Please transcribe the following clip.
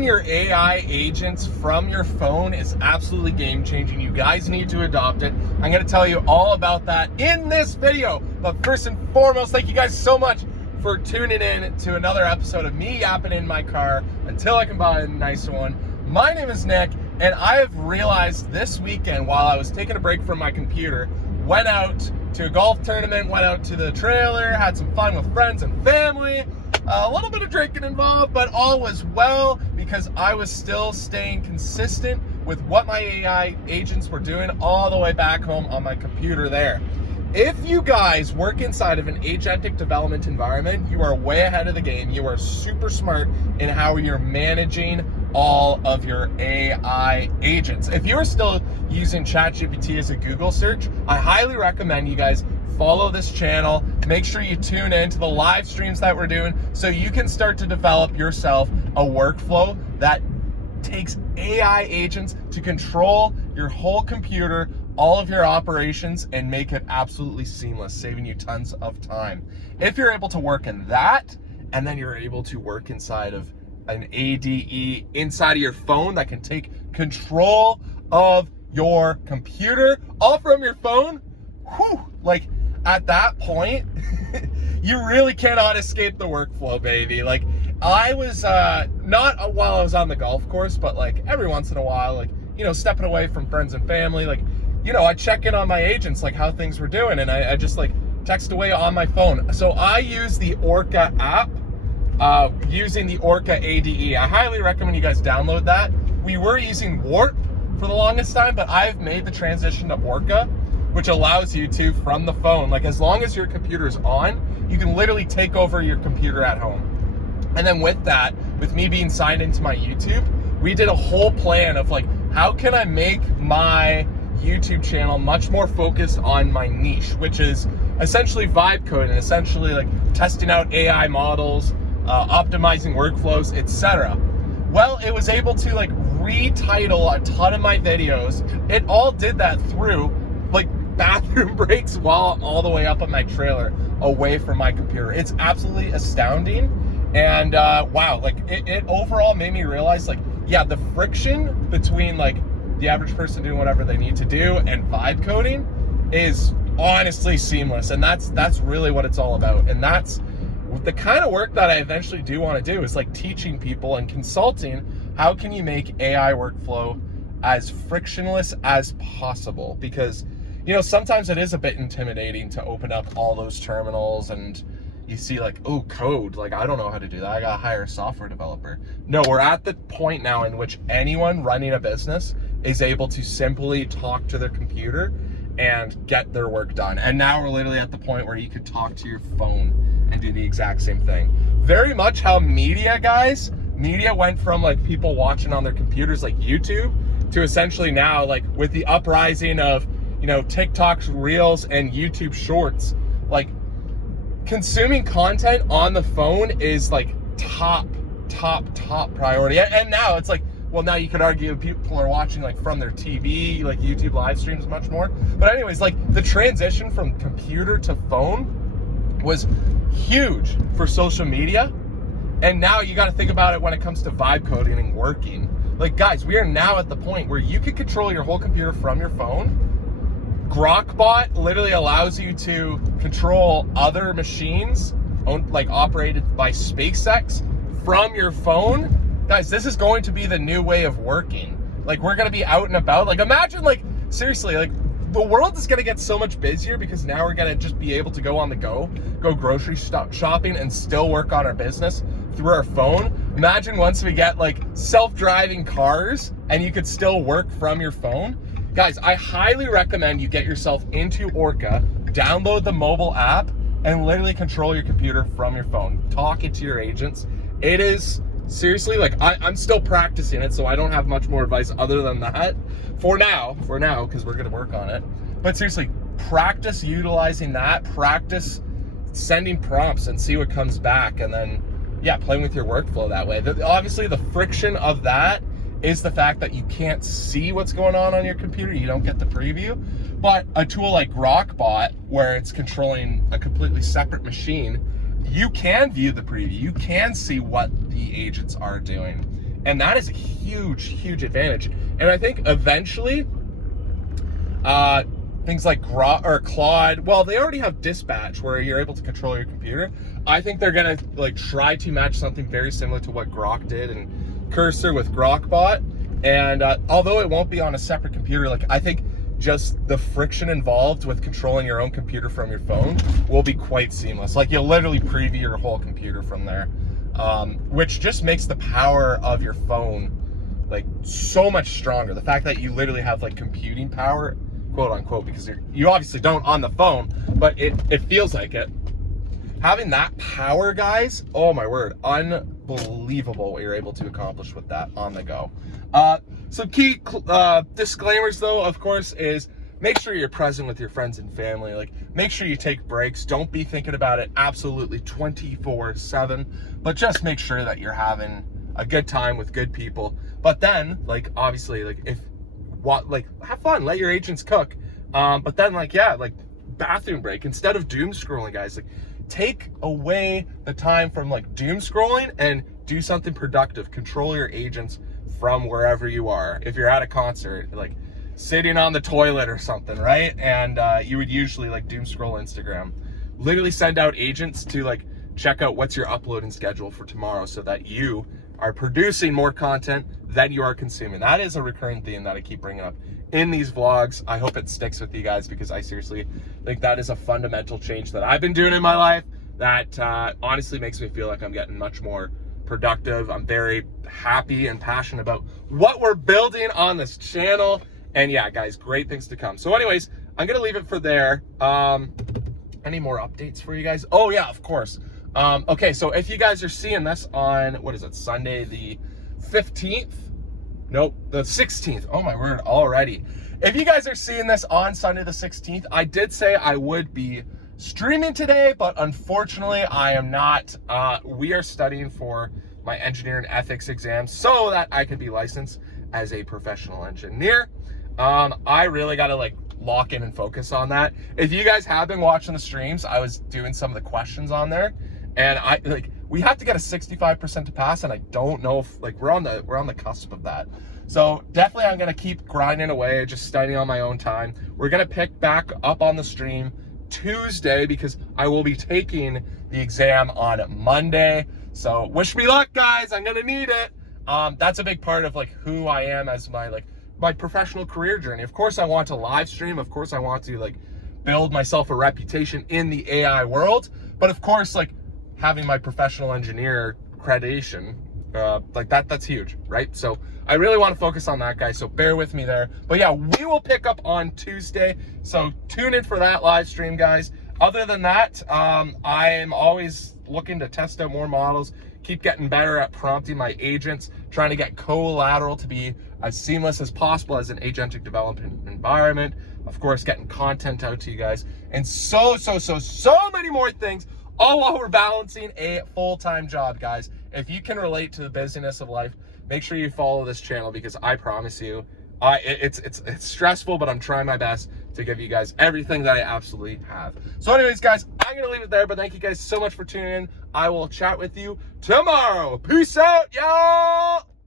Running your AI agents from your phone is absolutely game-changing. You guys need to adopt it. I'm gonna tell you all about that in this video. But first and foremost, thank you guys so much for tuning in to another episode of me yapping in my car until I can buy a nicer one. My name is Nick, and I have realized this weekend while I was taking a break from my computer, went out to a golf tournament, went out to the trailer, had some fun with friends and family, a little bit of drinking involved, but all was well because I was still staying consistent with what my AI agents were doing all the way back home on my computer there. If you guys work inside of an agentic development environment, you are way ahead of the game. You are super smart in how you're managing all of your AI agents. If you're still using ChatGPT as a Google search, I highly recommend you guys follow this channel. Make sure you tune in to the live streams that we're doing so you can start to develop yourself a workflow that takes AI agents to control your whole computer, all of your operations, and make it absolutely seamless, saving you tons of time. If you're able to work in that, and then you're able to work inside of an ADE inside of your phone that can take control of your computer, all from your phone, whew, like at that point, you really cannot escape the workflow, baby. Like I was, not while I was on the golf course, but like every once in a while, like, you know, stepping away from friends and family, like, you know, I check in on my agents, like how things were doing, and I just like text away on my phone. So I use the Orca app, using the Orca ADE. I highly recommend you guys download that. We were using Warp for the longest time, but I've made the transition to Orca, which allows you to, from the phone, like as long as your computer is on, you can literally take over your computer at home. And then with that, with me being signed into my YouTube, we did a whole plan of like, how can I make my YouTube channel much more focused on my niche, which is essentially vibe coding, essentially like testing out AI models, optimizing workflows, etc. Well, it was able to like retitle a ton of my videos. It all did that through like bathroom breaks while I'm all the way up on my trailer away from my computer. It's absolutely astounding. And wow, like it overall made me realize like, yeah, the friction between like the average person doing whatever they need to do and vibe coding is honestly seamless. And that's really what it's all about. And that's the kind of work that I eventually do want to do, is like teaching people and consulting how can you make AI workflow as frictionless as possible, because you know sometimes it is a bit intimidating to open up all those terminals and you see like, oh, code, like I don't know how to do that, I gotta hire a software developer. No, we're at the point now in which anyone running a business is able to simply talk to their computer and get their work done. And now we're literally at the point where you could talk to your phone and do the exact same thing. Very much how media went from like people watching on their computers like YouTube to essentially now like with the uprising of, you know, TikTok's Reels and YouTube Shorts, like consuming content on the phone is like top priority. And now it's like, well, now you could argue people are watching like from their TV, like YouTube live streams much more. But anyways, like the transition from computer to phone was huge for social media. And now you got to think about it when it comes to vibe coding and working. Like guys, we are now at the point where you can control your whole computer from your phone. Grokbot literally allows you to control other machines like operated by SpaceX from your phone. Guys, this is going to be the new way of working. Like we're going to be out and about. Like imagine, like seriously, like the world is going to get so much busier because now we're going to just be able to go on the go grocery shopping and still work on our business through our phone. Imagine once we get like self-driving cars and you could still work from your phone. Guys, I highly recommend you get yourself into Orca, download the mobile app, and literally control your computer from your phone. Talk it to your agents. It is seriously, like I'm still practicing it, so I don't have much more advice other than that for now, because we're gonna work on it. But seriously, practice utilizing that, practice sending prompts and see what comes back, and then yeah, playing with your workflow that way. Obviously the friction of that is the fact that you can't see what's going on your computer. You don't get the preview. But a tool like Grokbot, where it's controlling a completely separate machine, you can view the preview. You can see what the agents are doing. And that is a huge, huge advantage. And I think eventually, things like Claude, well, they already have dispatch where you're able to control your computer. I think they're gonna like try to match something very similar to what Grok did and Cursor with Grokbot. And although it won't be on a separate computer, like I think just the friction involved with controlling your own computer from your phone will be quite seamless. Like you'll literally preview your whole computer from there, which just makes the power of your phone like so much stronger. The fact that you literally have like computing power, quote unquote, because you obviously don't on the phone, but it feels like it. Having that power, guys, oh my word, unbelievable what you're able to accomplish with that on the go. Some key disclaimers though, of course, is make sure you're present with your friends and family. Like make sure you take breaks. Don't be thinking about it absolutely 24/7, but just make sure that you're having a good time with good people. But then like, obviously, like have fun, let your agents cook. But then like, yeah, like bathroom break, instead of doom scrolling, guys, like take away the time from like doom scrolling and do something productive. Control your agents from wherever you are. If you're at a concert, like sitting on the toilet or something, right? And you would usually like doom scroll Instagram. Literally send out agents to like check out what's your uploading schedule for tomorrow so that you are producing more content than you are consuming. That is a recurring theme that I keep bringing up in these vlogs. I hope it sticks with you guys because I seriously think that is a fundamental change that I've been doing in my life that honestly makes me feel like I'm getting much more productive. I'm very happy and passionate about what we're building on this channel. And yeah, guys, great things to come. So anyways, I'm gonna leave it for there. Any more updates for you guys? Oh yeah, of course. Okay, so if you guys are seeing this on, what is it, Sunday the 15th? Nope, the 16th. Oh my word, already. If you guys are seeing this on Sunday the 16th, I did say I would be streaming today, but unfortunately I am not. We are studying for my engineering ethics exam so that I can be licensed as a professional engineer. I really gotta like lock in and focus on that. If you guys have been watching the streams, I was doing some of the questions on there, and we have to get a 65% to pass, and I don't know if like we're on the cusp of that. So definitely I'm gonna keep grinding away, just studying on my own time. We're gonna pick back up on the stream Tuesday because I will be taking the exam on Monday. So wish me luck, guys. I'm gonna need it. That's a big part of like who I am as my professional career journey. Of course I want to live stream. Of course I want to like build myself a reputation in the AI world. But of course, like having my professional engineer accreditation, like that's huge, right? So I really want to focus on that, guys. So bear with me there. But yeah, we will pick up on Tuesday. So tune in for that live stream, guys. Other than that, I am always looking to test out more models, keep getting better at prompting my agents, trying to get CoLateral to be as seamless as possible as an agentic development environment. Of course, getting content out to you guys, and so many more things, all while we're balancing a full-time job, guys. If you can relate to the busyness of life, make sure you follow this channel because I promise you, it's stressful, but I'm trying my best to give you guys everything that I absolutely have. So anyways, guys, I'm gonna leave it there, but thank you guys so much for tuning in. I will chat with you tomorrow. Peace out, y'all.